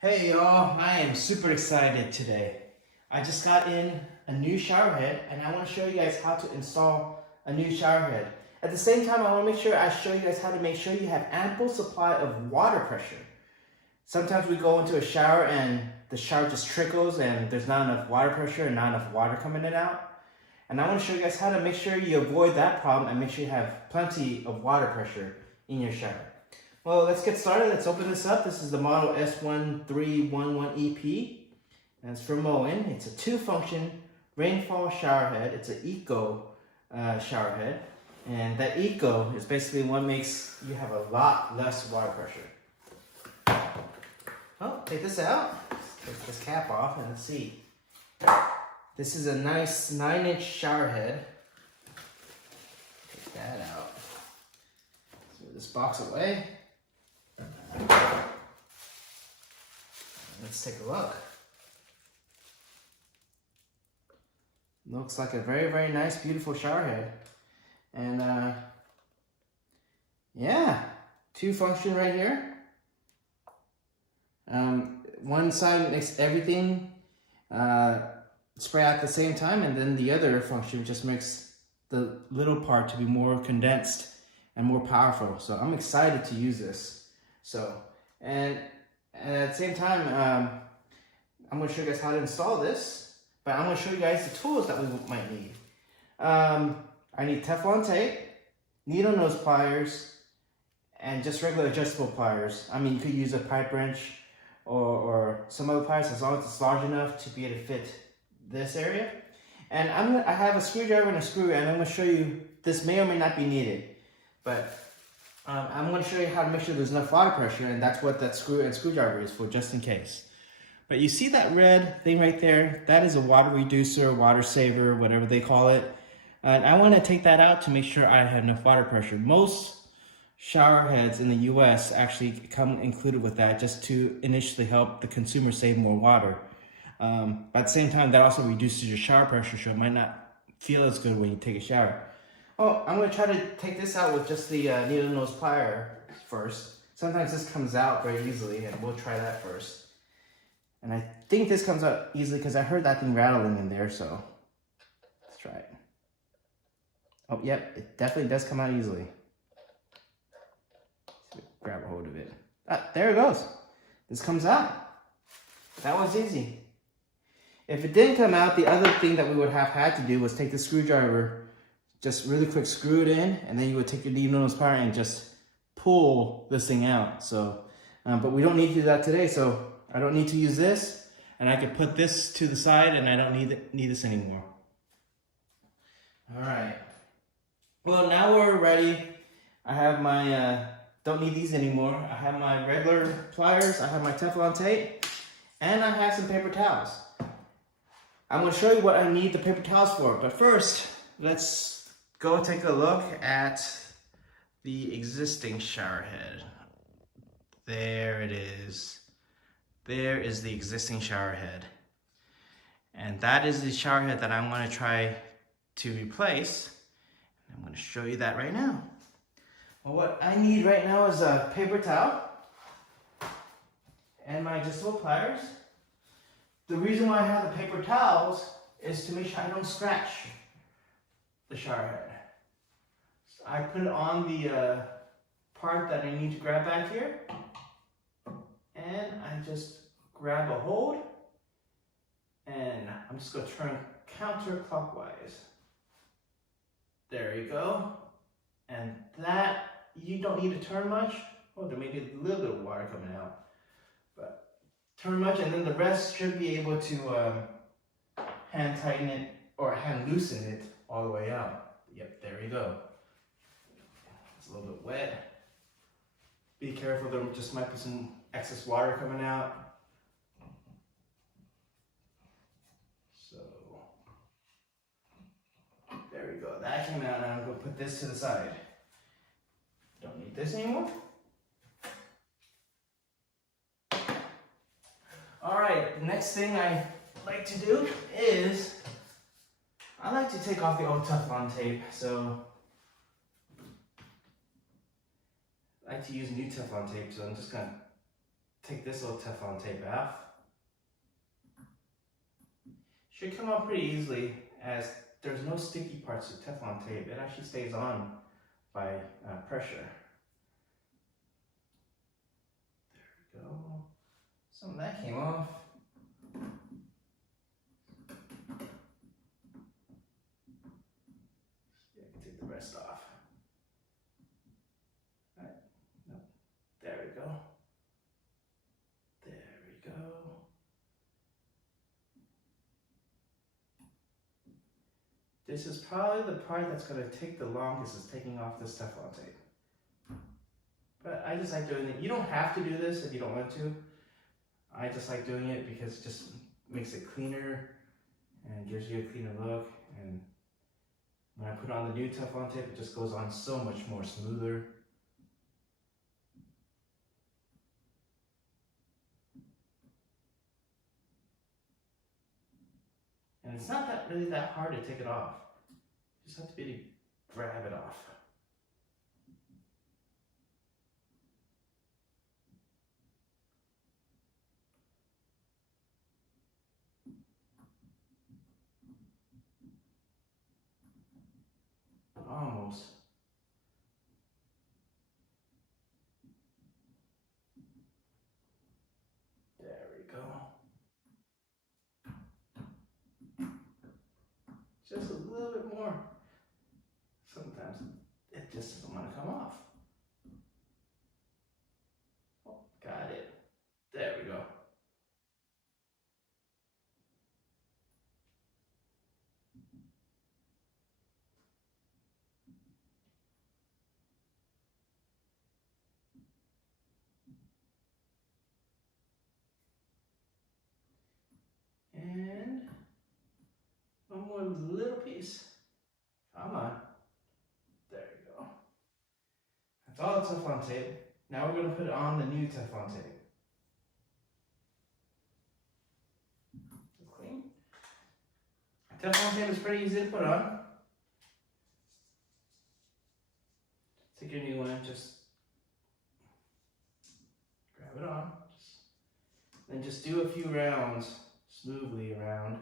Hey y'all, I am super excited today. I just got in a new shower head and I want to show you guys how to install a new shower head. At the same time, I want to make sure I show you guys how to make sure you have ample supply of water pressure. Sometimes we go into a shower and the shower just trickles and there's not enough water pressure and not enough water coming in and out. And I want to show you guys how to make sure you avoid that problem and make sure you have plenty of water pressure in your shower. Well, let's get started. Let's open this up. This is the model S1311EP, and it's from Moen. It's a two-function rainfall shower head. It's an eco shower head, and that eco is basically what makes you have a lot less water pressure. Oh, take this out. Take this cap off and let's see. This is a nice 9-inch shower head. Take that out. Move this box away. Let's take a look. Looks like a very, very nice, beautiful shower head. And yeah, two function right here. One side makes everything spray out at the same time, and then the other function just makes the little part to be more condensed and more powerful. So I'm excited to use this. And at the same time, I'm going to show you guys how to install this, but I'm going to show you guys the tools that we might need. I need Teflon tape, needle nose pliers, and just regular adjustable pliers. I mean, you could use a pipe wrench or some other pliers as long as it's large enough to be able to fit this area. And I have a screwdriver and a screw, and I'm going to show you, this may or may not be needed, but I'm going to show you how to make sure there's enough water pressure, and that's what that screw and screwdriver is for, just in case. But you see that red thing right there? That is a water reducer, water saver, whatever they call it. And I want to take that out to make sure I have enough water pressure. Most shower heads in the US actually come included with that, just to initially help the consumer save more water. But at the same time, that also reduces your shower pressure, so it might not feel as good when you take a shower. Oh, I'm going to try to take this out with just the needle nose plier first. Sometimes this comes out very easily, and we'll try that first. And I think this comes out easily because I heard that thing rattling in there, so let's try it. Oh, yep, it definitely does come out easily. Grab a hold of it. Ah, there it goes. This comes out. That was easy. If it didn't come out, the other thing that we would have had to do was take the screwdriver, just really quick screw it in, and then you would take your needle nose plier and just pull this thing out. So, but we don't need to do that today, so I don't need to use this, and I could put this to the side, and I don't need this anymore. All right. Well, now we're ready. I have my, don't need these anymore. I have my regular pliers, I have my Teflon tape, and I have some paper towels. I'm going to show you what I need the paper towels for, but first, let's go take a look at the existing shower head. There it is. There is the existing shower head. And that is the shower head that I'm going to try to replace. I'm going to show you that right now. Well, what I need right now is a paper towel and my adjustable pliers. The reason why I have the paper towels is to make sure I don't scratch the shower head. So I put it on the part that I need to grab back here, and I just grab a hold, and I'm just going to turn counterclockwise. There you go. And that, you don't need to turn much. Oh, there may be a little bit of water coming out, but turn much, and then the rest should be able to hand tighten it or hand loosen it all the way out. Yep, there you go. It's a little bit wet. Be careful, there just might be some excess water coming out. So, there we go. That came out, and I'm going to put this to the side. Don't need this anymore. All right, the next thing I like to do is I like to take off the old Teflon tape. So I like to use new Teflon tape, so I'm just gonna take this little Teflon tape off. Should come off pretty easily as there's no sticky parts to Teflon tape. It actually stays on by pressure. There we go. Some of that came off. Yeah, I can take the rest off. All right. Nope. There we go. There we go. This is probably the part that's going to take the longest, is taking off this Teflon tape. But I just like doing it. You don't have to do this if you don't want to. I just like doing it because it just makes it cleaner and gives you a cleaner look. And when I put on the new Teflon tape, it just goes on so much more smoother. And it's not really that hard to take it off. You just have to really grab it off. Almost. There we go. Just a little bit more. Sometimes it just doesn't want to come off. Oh, got it. There we go. And one more little piece. Come on. There you go. That's all Teflon tape. Now we're going to put on the new Teflon tape. Clean. Teflon tape is pretty easy to put on. Take your new one, just grab it on. Then just do a few rounds smoothly around.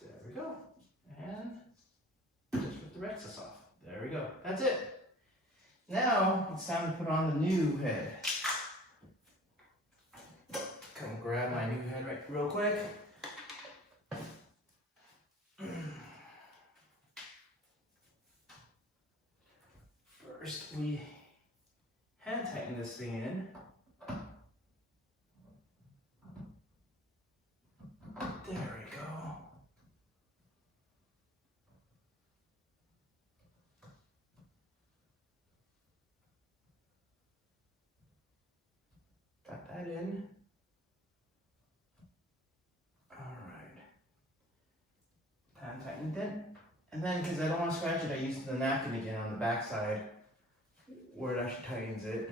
There we go. And just rip the excess off. There we go. That's it. Now it's time to put on the new head. Come grab my new head right real quick. First, we hand tighten this thing in. There we go. Got that in. All right. Hand tightened it. And then, because I don't want to scratch it, I use the napkin again on the back side where it actually tightens it.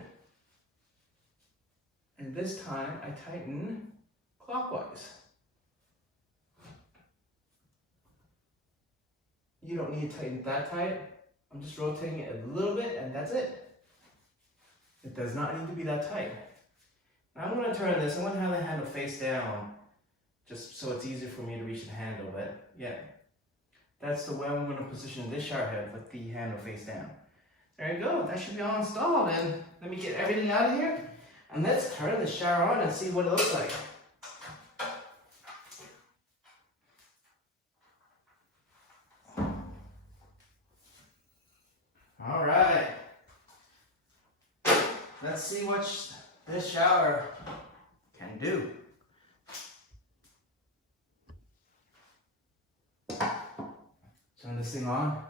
And this time I tighten clockwise. You don't need to tighten it that tight. I'm just rotating it a little bit and that's it. It does not need to be that tight. Now I'm going to turn this. I want to have the handle face down just so it's easier for me to reach the handle. But yeah, that's the way I'm going to position this shower head with the handle face down. There you go. That should be all installed. And let me get everything out of here. And let's turn the shower on and see what it looks like. All right. Let's see what this shower can do. Turn this thing on.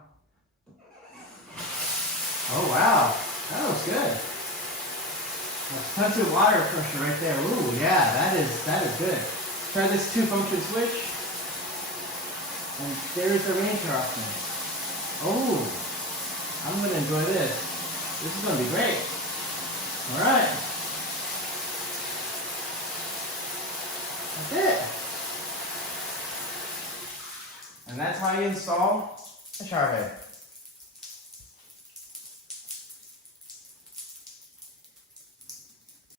Oh wow, that looks good. That's tons of water pressure right there. Ooh, yeah, that is good. Try this 2-function switch. And there's the ranger option. Oh, I'm gonna enjoy this. This is gonna be great. All right. That's it. And that's how you install a shower head.